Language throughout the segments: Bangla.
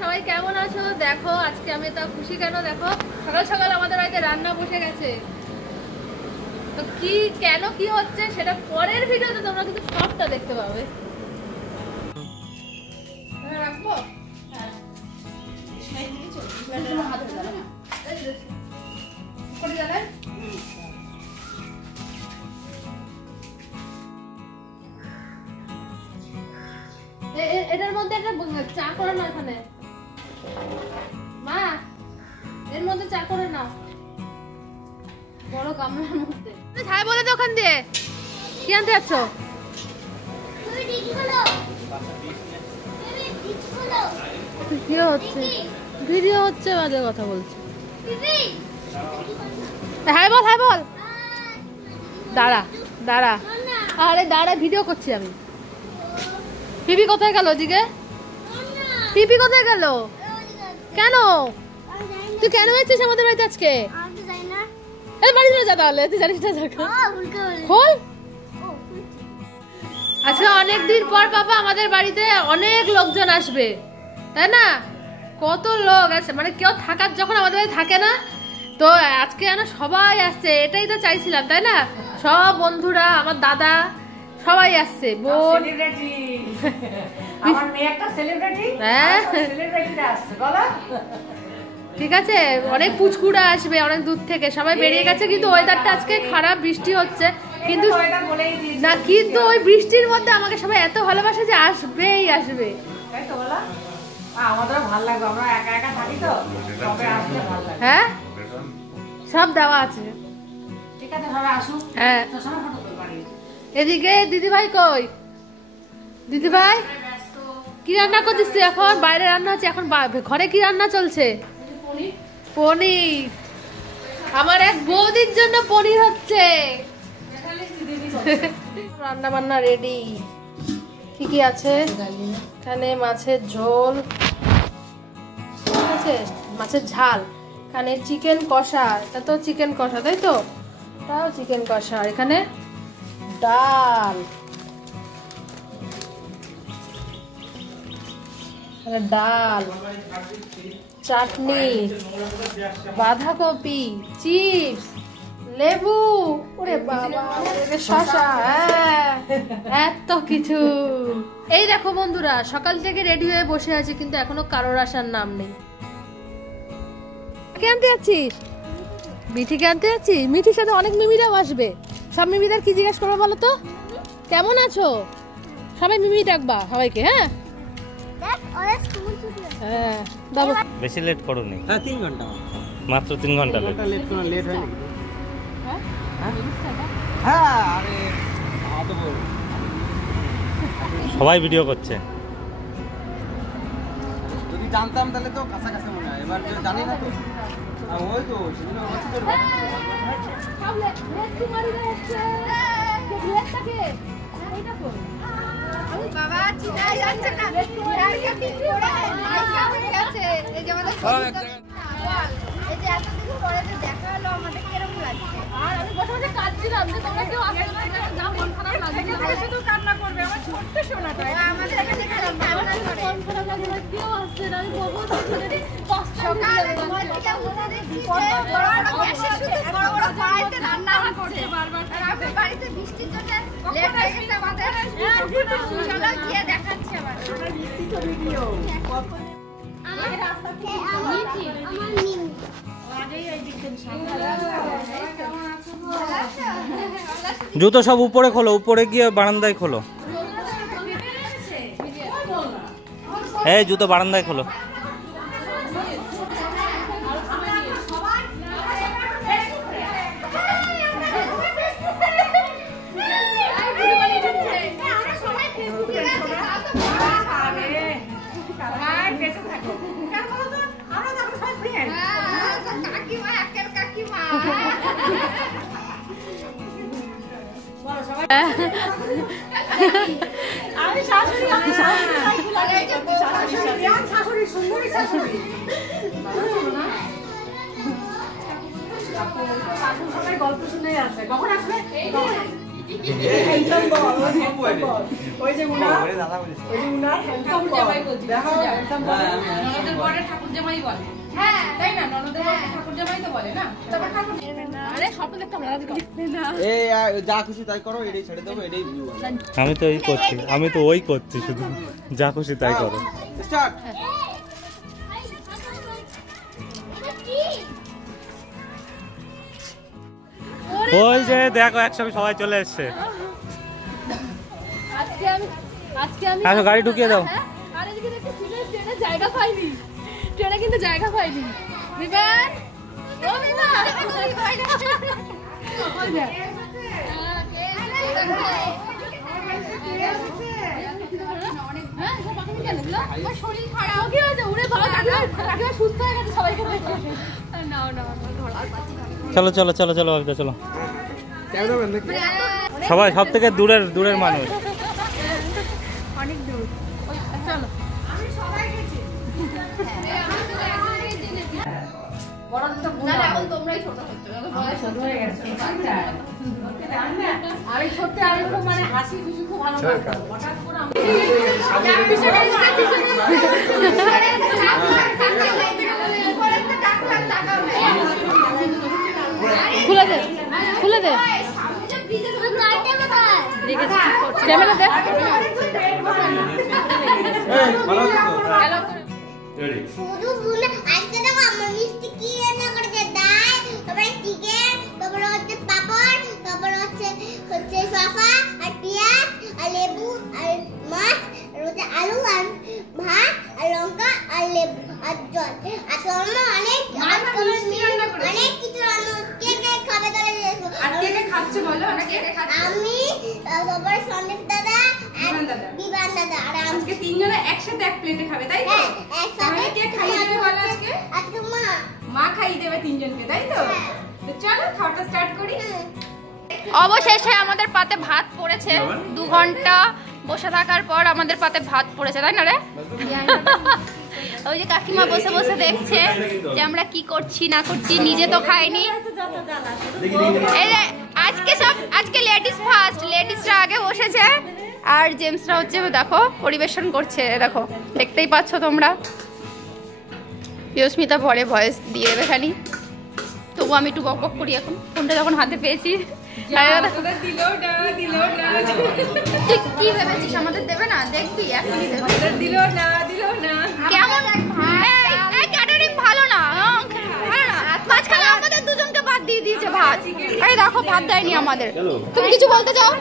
সবাই কেমন আছো? দেখো আজকে আমি তো খুশি কেন, দেখো সকাল সকাল আমাদের বাড়িতে রান্না বসে গেছে। তো কি কেন কি হচ্ছে সেটা পরের ভিডিওতে তোমরা কিন্তু সবটা দেখতে পাবে। রাখবো এটার মধ্যে একটা চা করে না, এখানে মা এর মধ্যে চা করে না, বড় গামলার মধ্যে। ছাই বলে তো ওখান দিয়ে কি আনতে যাচ্ছ? ভিডিও হচ্ছে, ভিডিও হচ্ছে, বাজে কথা বলছে। হাই বল, হাই বল। দাঁড়া দাঁড়া, আরে দাঁড়া, ভিডিও করছি আমি। পিপি কোথায় গেল? ওদিকে পিপি কোথায় গেল? কেন তুই কেন এসেছিস আমাদের বাড়িতে আজকে? বাড়ি চলে যা, তাহলে তুই জানিস না। খোল। আচ্ছা, অনেকদিন পর বাবা আমাদের বাড়িতে অনেক লোকজন আসবে, তাই না? কত লোক আছে, মানে কেউ থাকার যখন আমাদের বাড়ি থাকে না, তো আজকে যেন সবাই আসছে, এটাই তো চাইছিলাম, তাই না? সব বন্ধুরা, আমার দাদা সবাই আসছে, বোন। আমার মেয়ে একটা সেলিব্রিটি, হ্যাঁ সেলিব্রিটিরা আসছে বলো। ঠিক আছে, অনেক পুচকুড়া আসবে অনেক দূর থেকে, সবাই বেরিয়ে গেছে। কিন্তু ওয়েদারটা আজকে খারাপ, বৃষ্টি হচ্ছে, কিন্তু না, কিন্তু ওই বৃষ্টির মধ্যে আমাকে সবাই এত ভালোবাসে যে আসবেই আসবে। তাই তো বলো, আমাদেরও ভালো লাগবে, আমরা একা একা থাকি তো, সবাই আসলে ভালো লাগে। হ্যাঁ, সব দেওয়া আছে। ঠিক আছে, সবাই আসুক। হ্যাঁ, তো সবাই ফটো তুলতে পারি। এদিকে দিদি ভাই কই? দিদি ভাই কি রান্না করছিস তুই এখন? বাইরে রান্না হচ্ছে এখন, ঘরে কি রান্না চলছে? পনির। আমার এক বৌদির জন্য পনির হচ্ছে। রান্না বান্না রেডি। কি কি আছে এখানে? মাছের ঝোল, ঠিক আছে, মাছের ঝাল, এখানে চিকেন কষা, এটা তো চিকেন কষা, তাই তো? তাও চিকেন কষা। এখানে ডাল, ডাল, চাটনি, বাঁধাকপি, চিপস, লেবু, ওরে বাবা, শসা, হ্যাঁ, এত কিছু। এই দেখো বন্ধুরা, সকাল থেকে রেডি হয়ে বসে আছি, কিন্তু এখনো কারোর আসার নাম নেই। কে আনতে যাচ্ছিস? মিঠিকে আনতে যাচ্ছিস? মিঠির সাথে অনেক মিমিরাও আসবে। সব মিমিদের কি জিজ্ঞেস করবো বলো তো? কেমন আছো? সবাই মিমি ডাকবা সবাইকে। হ্যাঁ হ্যাঁ, বেশি লেট করোনি? হ্যাঁ, 3 ঘন্টা মাত্র 3 ঘন্টা লেট। লেট কোনো লেট হয় নাকি? হ্যাঁ, আরে তো বল, সবাই ভিডিও করছে। যদি জানতাম তাহলে তো কাছাকাছি মনে হয়, এবার জানি না তো। ওই তো সেগুলো হচ্ছে তো বাবা চিনাই যাচ্ছে না, হয়ে গেছে। এই যে আমাদের এই যে এতদিন পরে যে দেখা হলো, আমাদের কিরকম লাগছে? আর আমি বসে বসে কাঁদছিলাম যে তোমরা কেউ আসলে না, মন খারাপ লাগছে, শুধু কান্না করবে আমার ছোট্ট সোনাটা। আমাদের এখানে কান্না করে, মন খারাপ লাগে না, কেউ আসছে না। আমি বহুত কষ্ট সকালে ঘুম থেকে উঠে দেখি যে বড় বড় গ্যাসে শুধু বড় বড় কড়াইতে রান্না করছে বারবার। আর আমাদের বাড়িতে বৃষ্টির জন্য লেট হয়ে গেছে আমাদের। চলো গিয়ে দেখাচ্ছি আবার আমার বৃষ্টি তো ভিডিও কত আমার রাস্তা থেকে আমার নিম আগেই এই দিকটা সামনে। জুতো সব উপরে খোলো, উপরে গিয়ে বারান্দায় খোলো। এই জুতো বারান্দায় খোলো। আমি শাশুড়ি, আমি শাশুড়ি সুন্দরী শাশুড়ি। সবাই গল্প শুনে আছে, কখন আসবে? ওই যে উনা ওরে দাদা বলিস ওই যে উনা হ্যান্ডসাম বয় দেখো হ্যান্ডসাম বয় ননদের বরে ঠাকুর জামাই বলে হ্যাঁ তাই না ননদের বরে ঠাকুর জামাই তো বলে না তারপর ঠাকুর আরে স্বপ্ন দেখতে আমরা দেখতে না এই যা খুশি তাই করো, এটাই ছেড়ে দেবো, এটাই ভিউ আমি তো এই করছি, আমি তো ওই করছি, শুধু যা খুশি তাই করো। স্টার্ট। ওই যে দেখো একসঙ্গে সবাই চলে এসছে। আজকে আমি আসো, গাড়ি ঢুকিয়ে দাও। হ্যাঁ? আরে এদিকে দেখতে ট্রেনে জায়গা পাইনি, ট্রেনে কিন্তু জায়গা পাইনি। বিমান ও বিমান ওই দেখ। হ্যাঁ, এসব পাখি কেন এগুলো? আমার শরীর খারাপ। কি হয়েছে? উড়ে বাবা, কাকিমা সুস্থ হয়ে গেছে, সবাইকে দেখে। না, ধরার পাচ্ছি না। চলো চলো চলো চলো বাবিদা, চলো। কেমন হবে নাকি? সবাই সব থেকে দূরের মানুষ। অনেক দূর। চলো। না, এখন তোমরাই ছোট হচ্ছ। ছোট হয়ে গেছে আমি সত্যি আমি খুব মানে হাসি খুশি খুব ভালো লাগতো হঠাৎ করে খুলে দে, খুলে দে। ক্যামেরা দে। ভালো আছো তো? শুধু বুনা আজকে দেখো আমার মিষ্টি কি রান্না করেছে ডাল, তারপরে চিকেন, তারপরে হচ্ছে পাপড়, তারপরে হচ্ছে শসা আর পেঁয়াজ আর লেবু আর মাছ আর হচ্ছে আলু আর ভাত আর লঙ্কা আর লেবু আর জল আর তোমার অনেক অনেক কিছু রান্না কে কে খাবে তাহলে আর কে কে খাচ্ছে বলো না কে কে খাচ্ছে আমি তারপরে সন্দেশ দাদা আর বিমান দাদা। বিমান দাদা আর আমি আজকে তিনজনে একসাথে এক প্লেটে খাবে তাই তো তাহলে কে খাইয়ে দেবে বলো আজকে আজকে মা মা খাইয়ে দেবে তিনজনকে তাই তো তো চলো খাওয়াটা স্টার্ট করি অবশেষে আমাদের পাতে ভাত পড়েছে। 2 ঘন্টা বসে থাকার পর আমাদের পাতে ভাত পড়েছে, তাই না রে? ওই যে কাকিমা বসে বসে দেখছে যে আমরা কি করছি না করছি, নিজে তো খাইনি। এই যে আজকে লেডিস ফার্স্ট, লেডিসরা আগে বসেছে আর জেন্টসরা হচ্ছে দেখো পরিবেশন করছে। দেখো, দেখতেই পাচ্ছ তোমরা। পিয়স্মিতা পরে ভয়েস দিয়ে দেবে খালি, তবু আমি একটু বক বক করি এখন, ফোনটা যখন হাতে পেয়েছি। তুই কি ভেবেছিস আমাদের দেবে না? দেখবি এখনই দেবে। দিল না কেমন এই ক্যাটারিং ভালো না, ভালো না। মাঝখানে আমাদের দুজনকে ভাত দিয়ে দিয়েছে, ভাত। এই দেখো ভাত দেয়নি আমাদের। তুমি কিছু বলতে চাও?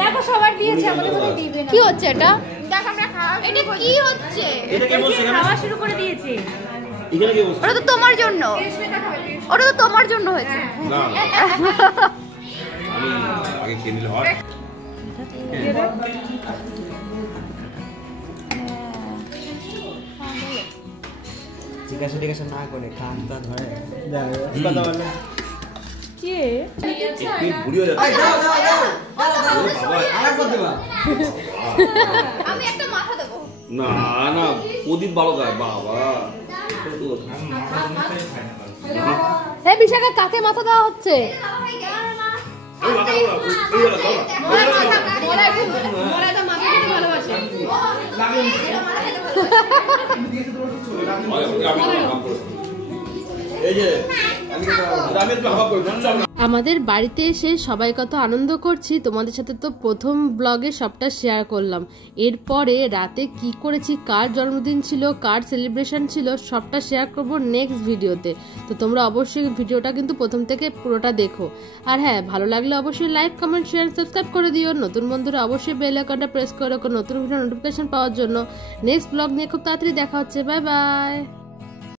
দেখো সবার দিয়েছে আমাদের কোনো দিবে না কি হচ্ছে এটা? দেখ আমরা খাওয়া, এটা কি হচ্ছে? খাওয়া শুরু করে দিয়েছে ওটা তো তোমার জন্য, ওটা তো তোমার জন্য হয়েছে। আগে খেয়ে নিলে হয়। জিজ্ঞাসা না করে কান তা ধরে কথা বলে তুই বুড়ি হয়ে যাচ্ছিস। দাও বাবা আরেকবার দেবা। আমি একটা মাথা দেবো। না না প্রদীপ ভালো গায় বাবা। হ্যাঁ বিশাখা, কাকে মাথা দেওয়া হচ্ছে? এই যে আমি একটু হাবা করি। আমাদের বাড়িতে এসে সবাই কত আনন্দ করছি, তোমাদের সাথে তো প্রথম ব্লগে সবটা শেয়ার করলাম। এরপরে রাতে কি করেছি, কার জন্মদিন ছিল, কার সেলিব্রেশন ছিল, সবটা শেয়ার করব নেক্সট ভিডিওতে। তো তোমরা অবশ্যই ভিডিওটা কিন্তু প্রথম থেকে পুরোটা দেখো। আর হ্যাঁ, ভালো লাগলে অবশ্যই লাইক, কমেন্ট, শেয়ার, সাবস্ক্রাইব করে দিও। নতুন বন্ধুরা অবশ্যই বেল আইকনটা প্রেস করে রাখো নতুন ভিডিও নোটিফিকেশন পাওয়ার জন্য। নেক্সট ব্লগ নিয়ে খুব তাড়াতাড়ি দেখা হচ্ছে। Bye bye.